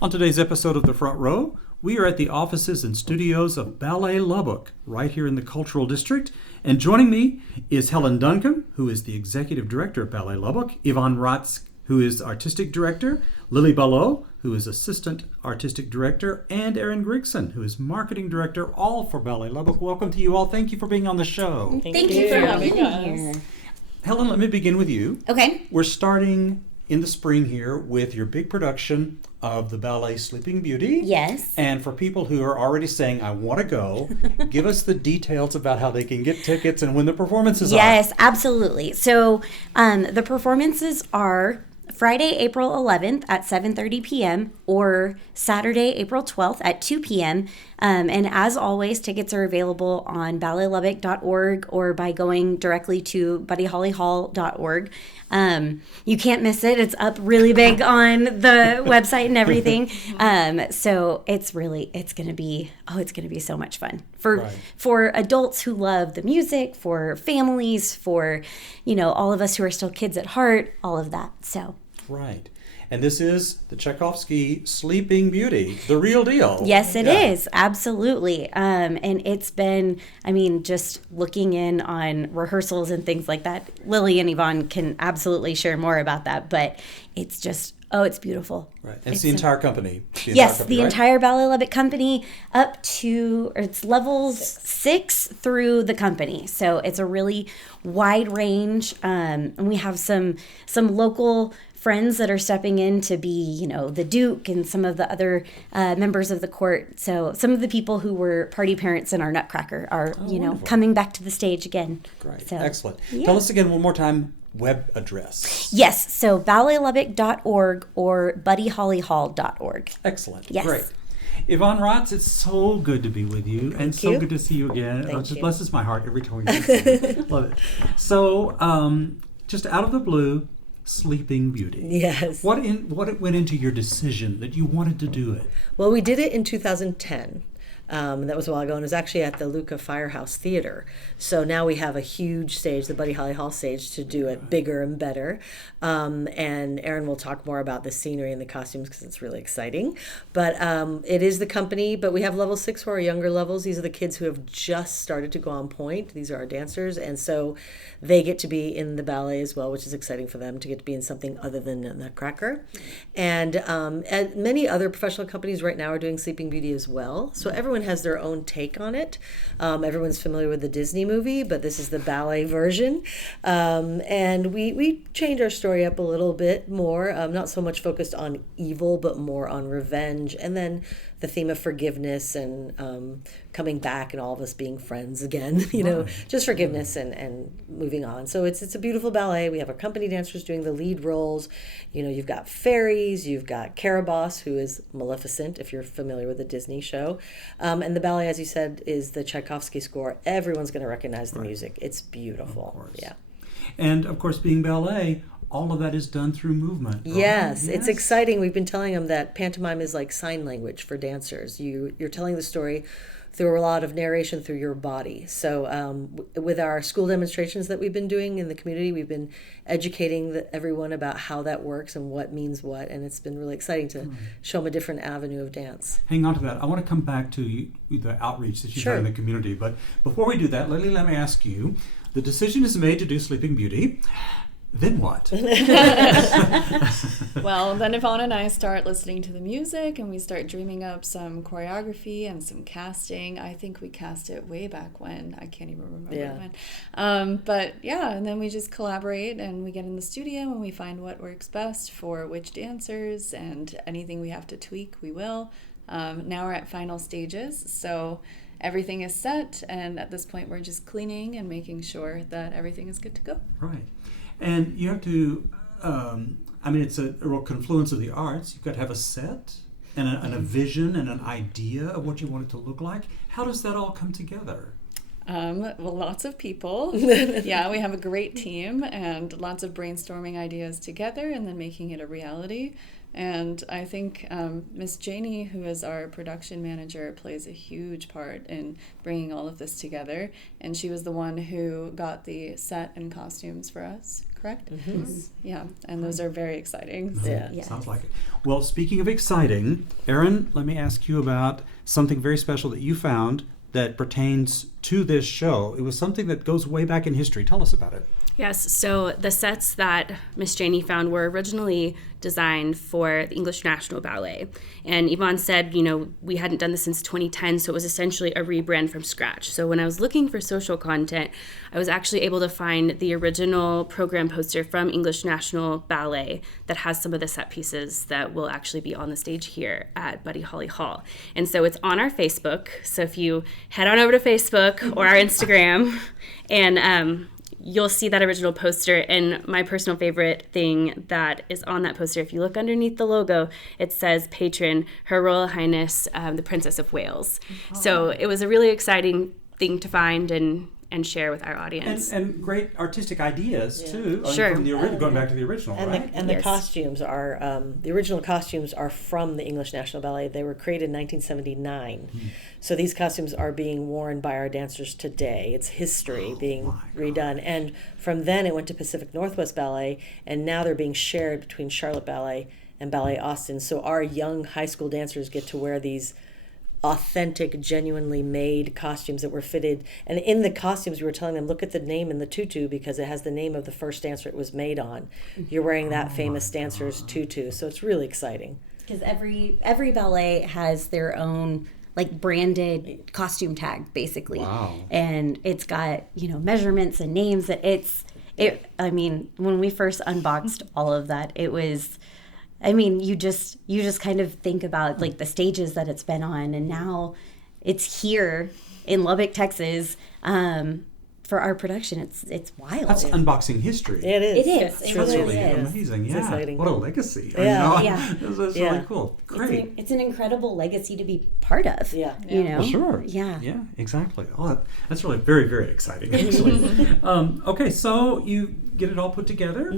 On today's episode of The Front Row, we are at the offices and studios of Ballet Lubbock, right here in the Cultural District. And joining me is Helen Duncombe, who is the Executive Director of Ballet Lubbock, Yvonne Racz, who is Artistic Director, Lily Ballet, who is Assistant Artistic Director, and Erin Grigson, who is Marketing Director, all for Ballet Lubbock. Welcome to you all. Thank you for being on the show. Thank you for having us. Helen, let me begin with you. Okay. We're starting in the spring here with your big production of the ballet Sleeping Beauty. Yes. And for people who are already saying, I want to go, give us the details about how they can get tickets and when the performances are. Yes, absolutely. So the performances are Friday, April 11th at 7:30 p.m. or Saturday, April 12th at 2 p.m. And as always, tickets are available on balletlubbock.org or by going directly to buddyhollyhall.org. You can't miss it. It's up really big on the website and everything. So it's going to be so much fun for adults who love the music, for families, for, all of us who are still kids at heart, all of that. So. Right. And this is the Tchaikovsky Sleeping Beauty, the real deal. Yes, it is. Absolutely. And it's been, just looking in on rehearsals and things like that. Lily and Yvonne can absolutely share more about that, but it's just, it's beautiful. Right. And it's the entire company. The entire Ballet Lubbock company up to, it's levels 6 through the company. So it's a really wide range. And we have some local friends that are stepping in to be, the Duke and some of the other members of the court. So some of the people who were party parents in our Nutcracker are, coming back to the stage again. Great. So, excellent. Yeah. Tell us again one more time, web address. Yes. So balletlubbock.org or buddyhollyhall.org. Excellent. Yes. Great. Yvonne Racz, it's so good to be with you and so good to see you again. It just blesses my heart every time you see Love it. So just out of the blue, Sleeping Beauty. Yes. What went into your decision that you wanted to do it? Well, we did it in 2010. That was a while ago, and it was actually at the Lucca Firehouse Theater. So now we have a huge stage, the Buddy Holly Hall stage, to do it bigger and better. And Erin will talk more about the scenery and the costumes because it's really exciting. But it is the company, but we have level 6 for our younger levels. These are the kids who have just started to go on point. These are our dancers, and so they get to be in the ballet as well, which is exciting for them to get to be in something other than the Nutcracker. And many other professional companies right now are doing Sleeping Beauty as well. So everyone has their own take on it. Everyone's familiar with the Disney movie, but this is the ballet version. And we change our story up a little bit more, not so much focused on evil, but more on revenge. And then the theme of forgiveness and coming back and all of us being friends again, just forgiveness and moving on. So it's a beautiful ballet. We have our company dancers doing the lead roles. You've got fairies, you've got Caraboss, who is Maleficent, if you're familiar with the Disney show. And the ballet, as you said, is the Tchaikovsky score. Everyone's going to recognize the music. It's beautiful. Yeah. And of course, being ballet, all of that is done through movement. Right? Yes, it's exciting. We've been telling them that pantomime is like sign language for dancers. You're telling the story through a lot of narration through your body. So with our school demonstrations that we've been doing in the community, we've been educating everyone about how that works and what means what, and it's been really exciting to show them a different avenue of dance. Hang on to that. I want to come back to the outreach that you've had in the community. But before we do that, Lily, let me ask you, the decision is made to do Sleeping Beauty. Then what? Well, then Yvonne and I start listening to the music and we start dreaming up some choreography and some casting. I think we cast it way back when. I can't even remember when. And then we just collaborate and we get in the studio and we find what works best for which dancers, and anything we have to tweak, we will. Now we're at final stages, so everything is set, and at this point we're just cleaning and making sure that everything is good to go. Right. And you have to, it's a real confluence of the arts. You've got to have a set and a vision and an idea of what you want it to look like. How does that all come together? Well, lots of people. Yeah, we have a great team and lots of brainstorming ideas together and then making it a reality. And I think Miss Janie, who is our production manager, plays a huge part in bringing all of this together. And she was the one who got the set and costumes for us. correct? Yeah, and those are very exciting. Yeah. Yes. Sounds like it. Well, speaking of exciting, Erin, let me ask you about something very special that you found that pertains to this show. It was something that goes way back in history. Tell us about it. Yes, so the sets that Miss Janie found were originally designed for the English National Ballet. And Yvonne said, we hadn't done this since 2010, so it was essentially a rebrand from scratch. So when I was looking for social content, I was actually able to find the original program poster from English National Ballet that has some of the set pieces that will actually be on the stage here at Buddy Holly Hall. And so it's on our Facebook. So if you head on over to Facebook or our Instagram, and you'll see that original poster. And my personal favorite thing that is on that poster, if you look underneath the logo, it says patron, Her Royal Highness, the Princess of Wales. Oh. So it was a really exciting thing to find and share with our audience. And great artistic ideas, too. Sure. From the going back to the original, right? The costumes are, the original costumes are from the English National Ballet. They were created in 1979. So these costumes are being worn by our dancers today. It's history being redone. And from then it went to Pacific Northwest Ballet, and now they're being shared between Charlotte Ballet and Ballet Austin. So our young high school dancers get to wear these authentic, genuinely made costumes that were fitted. And in the costumes, we were telling them, look at the name in the tutu because it has the name of the first dancer it was made on. You're wearing that famous dancer's tutu. So it's really exciting. Because every ballet has their own branded costume tag, basically. Wow. And it's got, measurements and names. When we first unboxed all of that, it was, you just kind of think about the stages that it's been on, and now it's here in Lubbock, Texas, for our production. It's wild. That's unboxing history. It is. It is. That's It really is. amazing. It's Yeah. exciting. What a legacy. Yeah. That's really cool. Great. It's an incredible legacy to be part of. Yeah. Well, sure. Yeah. Yeah, exactly. Oh, that's really very, very exciting, actually. Okay, so you get it all put together,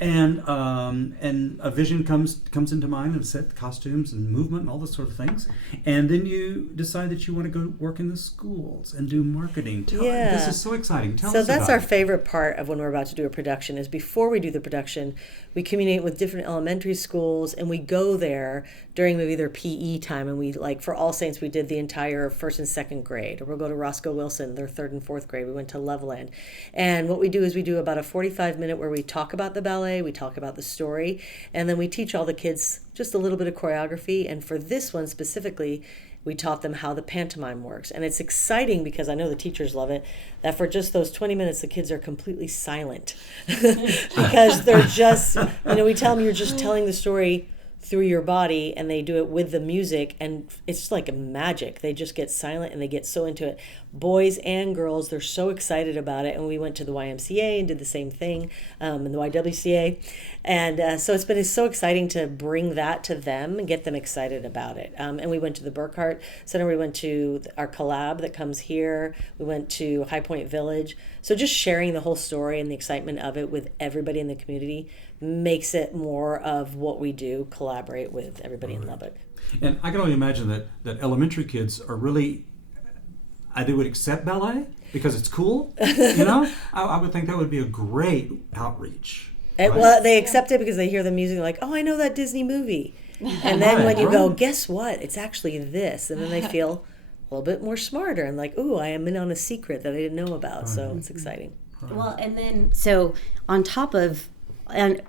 and a vision comes into mind of set costumes and movement and all those sort of things, and then you decide that you want to go work in the schools and do marketing. This is so exciting. Tell us So about that's our it. favorite part of when we're about to do a production is before we do the production, we communicate with different elementary schools, and we go there during maybe their PE time, and we for All Saints we did the entire first and second grade, or we'll go to Roscoe Wilson, their third and fourth grade. We went to Levelland, and what we do is we do about a 45-minute where we talk about the ballet, we talk about the story, and then we teach all the kids just a little bit of choreography. And for this one specifically, we taught them how the pantomime works. And it's exciting because I know the teachers love it, that for just those 20 minutes, the kids are completely silent because they're just, we tell them you're just telling the story through your body, and they do it with the music, and it's like magic. They just get silent and they get so into it. Boys and girls, they're so excited about it. And we went to the YMCA and did the same thing in the YWCA. And so it's been so exciting to bring that to them and get them excited about it. And we went to the Burkhart Center. We went to our collab that comes here. We went to High Point Village. So just sharing the whole story and the excitement of it with everybody in the community makes it more of what we do, collaborate with everybody in Lubbock. And I can only imagine that elementary kids are really, they would accept ballet because it's cool. I would think that would be a great outreach. And, well, they accept it because they hear the music, like, oh, I know that Disney movie. And then when you go, guess what? It's actually this. And then they feel a little bit more smarter and like, ooh, I am in on a secret that I didn't know about. So it's exciting. Well, and then, so on top of, and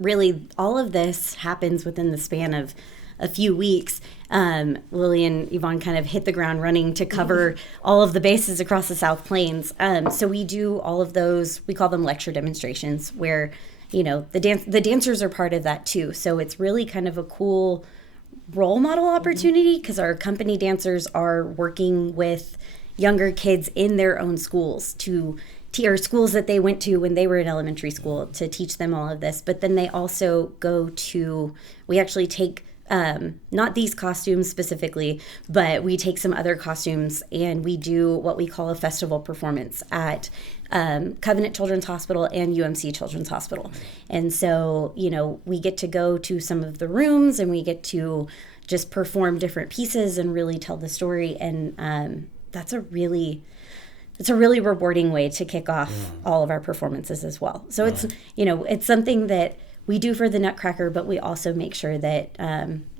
really all of this happens within the span of a few weeks. Lily and Yvonne kind of hit the ground running to cover all of the bases across the South Plains. So we do all of those, we call them lecture demonstrations, where, the dancers are part of that too. So it's really kind of a cool role model opportunity because our company dancers are working with younger kids in their own schools or schools that they went to when they were in elementary school to teach them all of this. But then they also we actually take, not these costumes specifically, but we take some other costumes and we do what we call a festival performance at Covenant Children's Hospital and UMC Children's Hospital. And so, we get to go to some of the rooms and we get to just perform different pieces and really tell the story. And that's a really it's a really rewarding way to kick off all of our performances as well. So it's, it's something that we do for the Nutcracker, but we also make sure that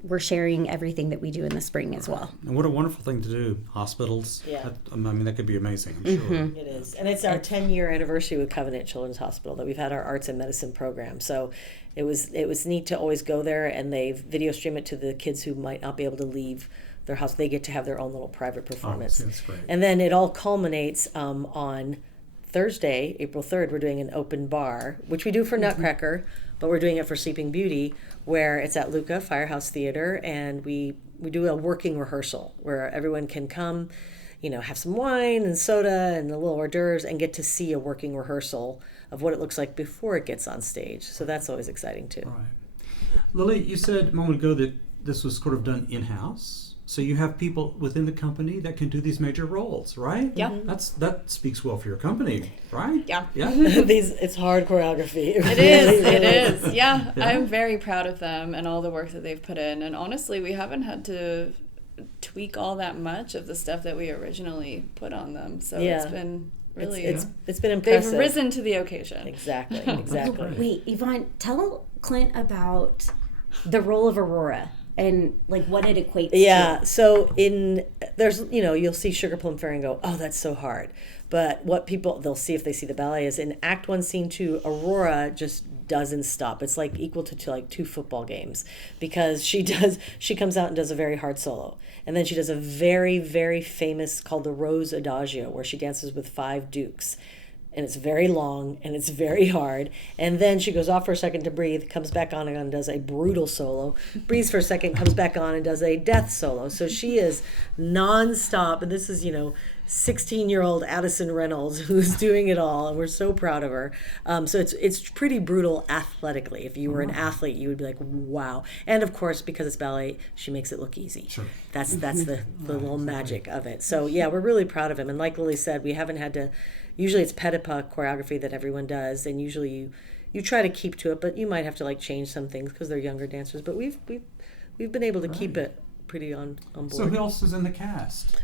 we're sharing everything that we do in the spring as well. And what a wonderful thing to do. Hospitals. Yeah. That could be amazing, I'm sure. It is. And it's our 10-year anniversary with Covenant Children's Hospital that we've had our arts and medicine program. So it was neat to always go there, and they video stream it to the kids who might not be able to leave their house. They get to have their own little private performance. Oh, that's great. And then it all culminates on Thursday, April 3rd. We're doing an open bar, which we do for Nutcracker, but we're doing it for Sleeping Beauty, where it's at Lucca Firehouse Theater, and we do a working rehearsal where everyone can come, have some wine and soda and a little hors d'oeuvres and get to see a working rehearsal of what it looks like before it gets on stage. So that's always exciting too. All right. Lily, you said a moment ago that this was sort of done in-house. So you have people within the company that can do these major roles, right? Yeah. That speaks well for your company, right? Yeah. Yeah. It's hard choreography. It is. Yeah. I'm very proud of them and all the work that they've put in. And honestly, we haven't had to tweak all that much of the stuff that we originally put on them. So it's been really... It's been impressive. They've risen to the occasion. Exactly. Wait, Yvonne, tell Clint about the role of Aurora and like what it equates to. So there's you'll see Sugar Plum Fairy and go, oh, that's so hard. But what they'll see if they see the ballet is in Act 1, Scene 2, Aurora just doesn't stop. It's like equal to like 2 football games, because she comes out and does a very hard solo. And then she does a very, very famous called the Rose Adagio, where she dances with 5 dukes. And it's very long and it's very hard. And then she goes off for a second to breathe, comes back on and does a brutal solo, breathes for a second, comes back on and does a death solo. So she is nonstop. And this is, 16-year-old Addison Reynolds who's doing it all. And we're so proud of her. So it's pretty brutal athletically. If you were an athlete, you would be like, wow. And of course, because it's ballet, she makes it look easy. Sure. That's the little magic of it. So yeah, we're really proud of him. And like Lily said, we haven't had to... Usually it's Petipa choreography that everyone does, and usually you try to keep to it, but you might have to change some things because they're younger dancers. But we've been able to keep it pretty on board. So who else is in the cast?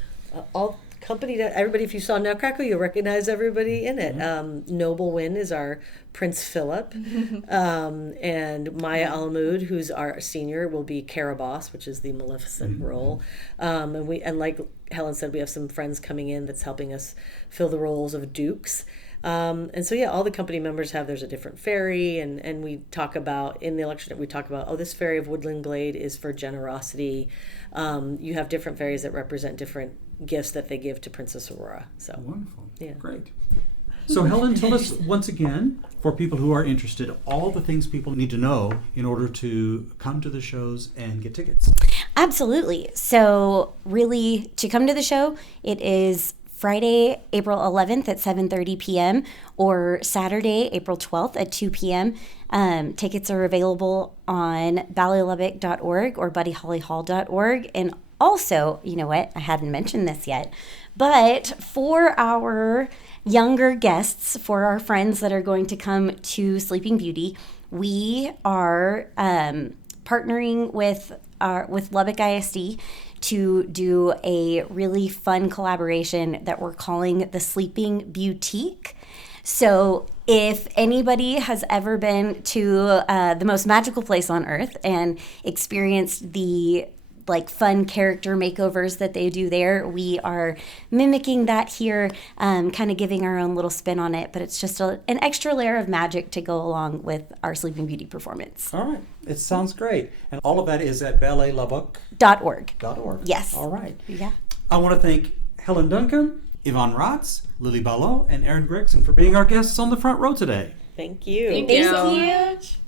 All company, everybody. If you saw Nutcracker, you'll recognize everybody in it. Noble Wynn is our Prince Philip, and Maya Almud, who's our senior, will be Caraboss, which is the Maleficent role. And like Helen said, we have some friends coming in that's helping us fill the roles of dukes. And so, all the company members there's a different fairy, and we talk about, in the election, we talk about, this fairy of Woodland Glade is for generosity. You have different fairies that represent different gifts that they give to Princess Aurora. So wonderful. Yeah. Great. So Helen, tell us once again, for people who are interested, all the things people need to know in order to come to the shows and get tickets. Absolutely. So really, to come to the show, it is Friday, April 11th at 7:30 p.m. or Saturday, April 12th at 2 p.m. Tickets are available on balletlubbock.org or buddyhollyhall.org. And also, you know what? I hadn't mentioned this yet, but for our younger guests, for our friends that are going to come to Sleeping Beauty, we are partnering with Lubbock ISD to do a really fun collaboration that we're calling the Sleeping Boutique. So if anybody has ever been to the most magical place on earth and experienced the fun character makeovers that they do there, we are mimicking that here, kind of giving our own little spin on it, but it's just an extra layer of magic to go along with our Sleeping Beauty performance. All right. It sounds great. And all of that is at balletlubbock.org. Yes. All right. Yeah. I want to thank Helen Duncan, Yvonne Racz, Lily Ballet, and Aaron Gregson for being our guests on the front row today. Thank you. Thank you so much.